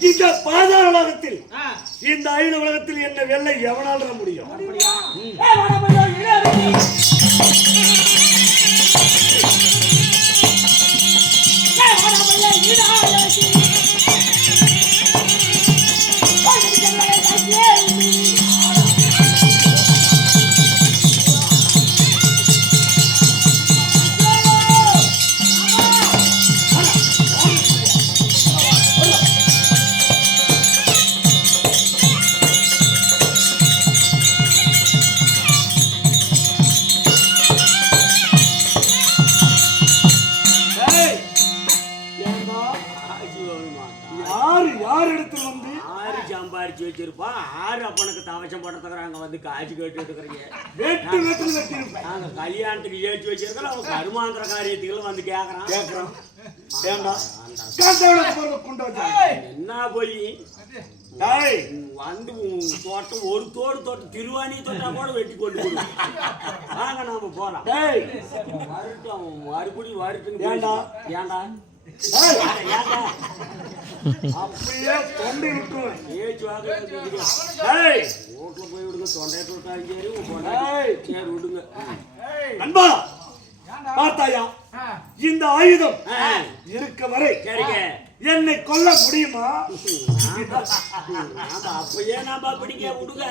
இந்த பாதாள உலகத்தில் இந்த ஐந்து உலகத்தில் என்ன வெள்ளை எவனால முடியும்? யார் இடத்துல வந்து ஆறு சம்பாரிச்சு வச்சிருப்போம் ஆறு அப்பனுக்கு தவசம் போடுறதுக்கு அங்க வந்து காய்ச்சி கேட்டு இருக்கிறீங்க வெட்டு வெட்டு வெட்டிருப்பேன் கல்யாணத்துக்கு ஏற்றி வச்சிருக்கோம். அவன் கருமாந்திர காரியத்துக்கு வந்து கொண்டு வந்தாங்க. என்ன போய்? வந்து தோட்டம் ஒரு தோடு தோட்டம் திருவாணி தோட்டா கூட வெட்டி கொண்டு வாங்க நாம போலாம். வரட்டும் மறுபடியும் வரட்டும் டேய் ஏன்டா அப்படியே தொண்டை வாங்க ரோட்ல போய் விடுங்க தொண்டை சரி விடுங்க நண்பா பார்த்தாயா? இந்த ஆயுதம் இருக்க வரை என்னை கொல்ல முடியுமா? அப்பயே நாம பிடிக்க விடுங்க.